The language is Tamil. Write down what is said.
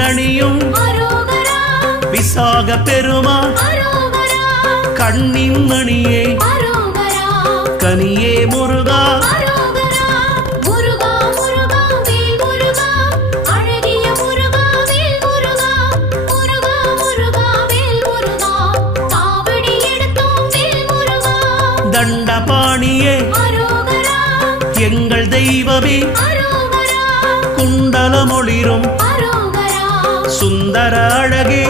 தேரணியும் விசாக பெருமான் கண்ணின் மணியே கனியே முருகா தண்டபாணியே எங்கள் தெய்வமே குண்டலமொளிரும் சுந்தர அழகே